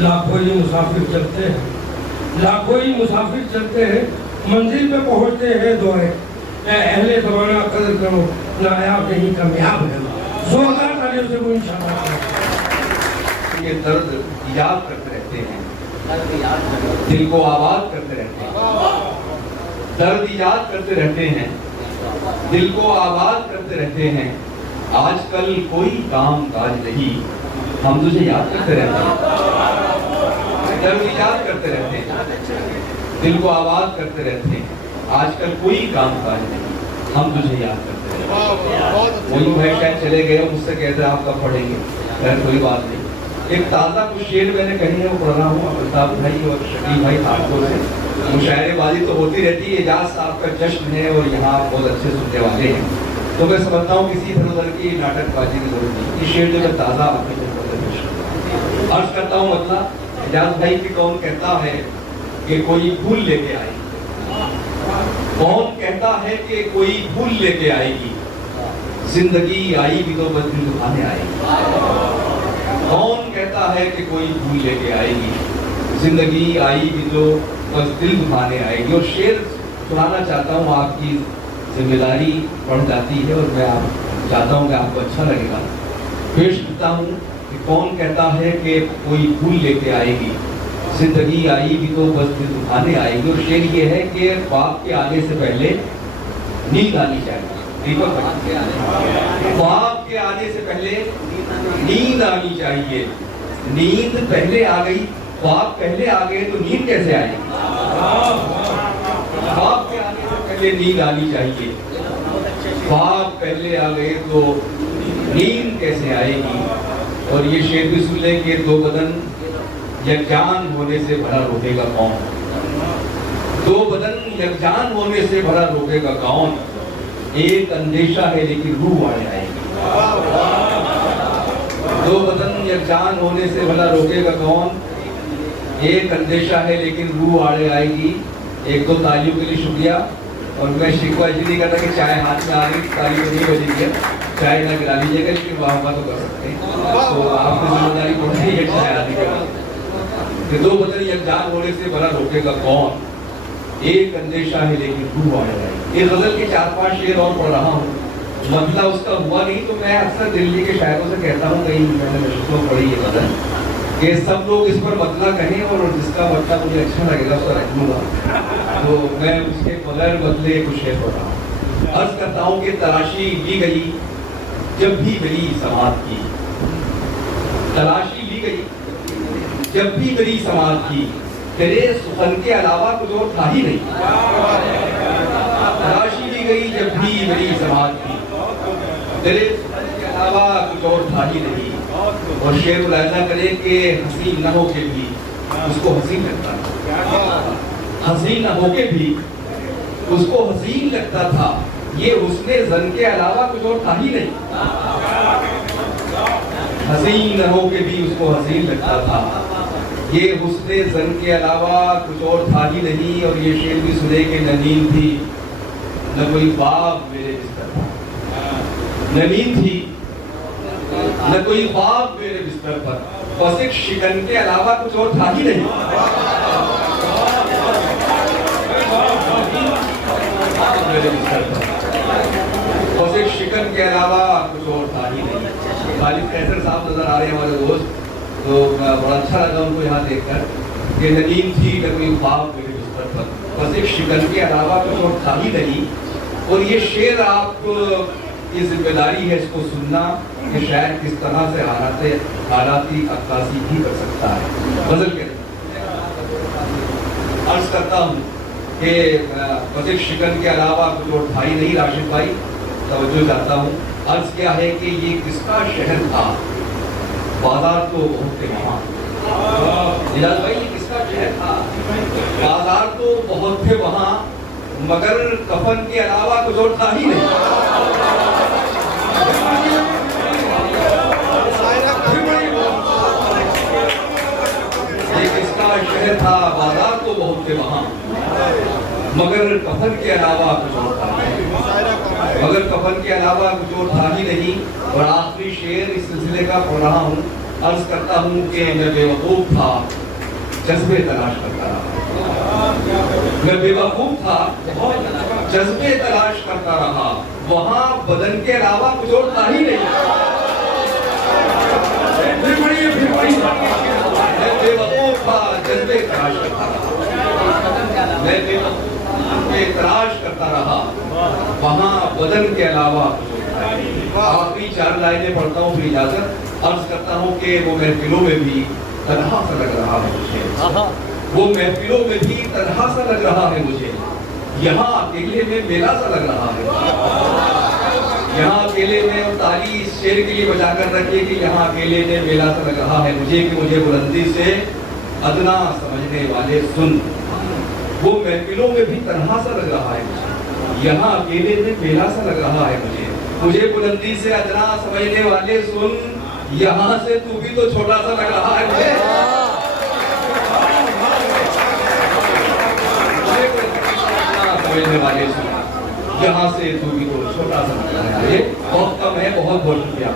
लाखों ही मुसाफिर चलते हैं, लाखों ही मुसाफिर चलते हैं, मंजिल पे पहुंचते हैं दोए अहले ज़माना कदर करो, नायाब नहीं कामयाब है। जोरदार तालियों से वो इंशाअल्लाह। ये दर्द याद करते रहते हैं, दिल को आबाद करते रहते हैं, दर्द याद करते रहते हैं, दिल को आबाद करते रहते हैं। आजकल कोई काम काज नहीं, हम तुझे याद करते रहते हैं, दर्द याद करते रहते हैं, दिल को आबाद करते रहते हैं। आजकल कोई काम काज नहीं, हम तुझे याद करते रहते हैं। वही भाई शायद चले गए, मुझसे कहते आप कब पढ़ेंगे, यार कोई बात नहीं। एक ताज़ा कुछ शेर मैंने कही है, वो पढ़ रहा हूँ अमिताभ भाई और शकील भाई ठाकुर से। मुशायरेबाजी तो होती रहती है, एजाज साहब का जश्न है और यहाँ बहुत अच्छे सुनने वाले हैं, तो मैं समझता हूँ किसी इधर उधर की नाटकबाजी की जरूरत नहीं। ये शेर जो मैं ताज़ा आपके अर्ज करता हूँ, मतलब एजाज भाई की कौन कहता है कि कोई फूल लेके आएगी, कौन कहता है कि कोई फूल लेके आएगी, जिंदगी आई भी तो बस दिल दुखाने आएगी। कौन कहता है कि कोई फूल लेके आएगी, जिंदगी आई भी तो बस दिल दुखाने आएगी। और शेर सुनाना चाहता हूँ, आपकी जिम्मेदारी बढ़ जाती है और मैं आप चाहता हूँ कि आपको अच्छा लगेगा। पेश करता हूँ कि कौन कहता है कि कोई फूल लेके आएगी, जिंदगी आई भी तो बस दिल दुखाने आएगी। और शेर ये है कि बाप के आने से पहले नींद आनी चाहिए। बाप के आने से पहले नींद आनी चाहिए। नींद पहले आ गई, बाप पहले आ गए तो नींद कैसे आएगी? बाप के आने से पहले नींद आनी चाहिए, बाप पहले आ गए तो नींद कैसे आएगी। और ये शेर भी सुन लें कि दो बदन यकजान होने से भरा रोकेगा कौन, दो बदन यकजान होने से भरा रोकेगा कौन, एक अंदेशा है लेकिन रूह आड़े आएगी। दो बदन यकजान होने से भला रोकेगा कौन, एक अंदेशा है लेकिन रूह आड़े आएगी। एक दो तालियों के लिए शुक्रिया। और मैं शिकवा इसलिए नहीं करता कि चाय हाथ में आ गई ताली नहीं बजेगी, चाय ना गिरा लीजिएगा, लेकिन वाह तो कर सकते हैं। तो आपकी जिम्मेदारी बढ़ती है चाय आदि के। दो बदन यकजान होने से भला रोकेगा कौन, एक अंदेशा है लेकिन रूह आड़े आएगी। ये गजल के 4-5 शेर और पढ़ रहा हूँ, मतलब उसका हुआ नहीं तो मैं अक्सर दिल्ली के शायरों से कहता हूँ, कहीं मैंने नशस्तों पढ़ी ये गजल कि सब लोग इस पर मतला कहें और जिसका मतला मुझे अच्छा लगेगा उसका रख लूँगा, तो मैं उसके बगैर बदले कुछ शेर पढ़ रहा हूँ। अर्ज करता हूँ कि तलाशी ली गई जब भी मेरी समाज की, तलाशी ली गई जब भी मेरी समाज की, तेरे सुखन के अलावा कुछ और था ही नहीं। तलाशी ली गई जब भी मेरी समाज की, तेरे सुखन के अलावा कुछ और था ही नहीं। और शेर मुलायजा करे कि हसीन न हो के भी उसको हसीन लगता था, हसीन न हो के भी उसको हसीन लगता था, ये उसने जन के अलावा कुछ और था ही नहीं। हसीन न हो के भी उसको हसीन लगता था, ये उसने जन के अलावा कुछ और था ही नहीं। और ये शेर भी सुने कि न नींद थी न कोई ख्वाब मेरे बिस्तर पर, न नींद थी न कोई ख्वाब मेरे बिस्तर पर, बस एक शिकन के अलावा कुछ और था ही नहीं। मेरे बिस्तर पर बस एक शिकन के अलावा कुछ और था ही नहीं। खालिद कैसर साहब नजर आ रहे हैं हमारे दोस्त, तो बड़ा अच्छा लगा उनको यहाँ देखकर कि नींद थी न कोई ख्वाब मेरे बिस्तर पर, बस एक शिकन के अलावा कुछ और था ही नहीं। और ये शेर आप ये जिम्मेदारी है इसको सुनना कि शायद किस तरह से हालाती अक्कासी भी कर सकता है। गजल के अर्ज करता हूँ कि बस एक शिकन के अलावा कुछ और था ही नहीं। राशिद भाई तवज्जो चाहता हूँ, अर्ज क्या है कि ये किसका शहर था, बाजार तो बहुत थे वहाँ। निराज भाई ये किसका शहर था, बाजार तो बहुत थे वहाँ, मगर कफन के अलावा कुछ और था ही नहीं। ये किसका शहर था, बाजार तो बहुत थे वहाँ, मगर कफन के अलावा कुछ और था नहीं, मगर कफन के अलावा कुछ और था ही नहीं। और आखिरी शेर इस सिलसिले का पढ़ रहा हूँ अर्ज करता हूँ कि मैं बेवकूफ था, जज्बे तलाश करता रहा। मैं बेवकूफ था, जज्बे तलाश करता रहा। वहां बदन के अलावा कुछ और था ही नहीं। फिर पढ़िए। मैं बेवकूफ था, जज्बे तलाश करता रहा। मैं बेवकूफ के तलाश करता रहा, वहां बदन के अलावा। आखिरी 4 लाइनें पढ़ता हूँ, फिर इजाजत। अर्ज करता हूँ कि वो महफिलों में भी तन्हा सा लग रहा है मुझे। वो महफिलों में भी तन्हा सा लग रहा है मुझे। यहाँ अकेले में मेला सा लग रहा है। यहाँ अकेले में, और ताली इस शेर के लिए बजा कर रखिए कि यहाँ अकेले में मेला सा लग रहा है मुझे, कि मुझे बुलंदी से अदना समझने वाले सुन। वो महफिलों में भी तन्हा सा लग रहा है मुझे। यहाँ अकेले में मेला सा लग रहा है मुझे बुलंदी से अदना समझने वाले सुन। यहाँ से तू भी तो छोटा सा लग रहा है मुझे समझने वाले सुन। यहाँ से तू भी तो छोटा सा लग रहा है। ये बहुत कम है। बहुत बहुत शुक्रिया।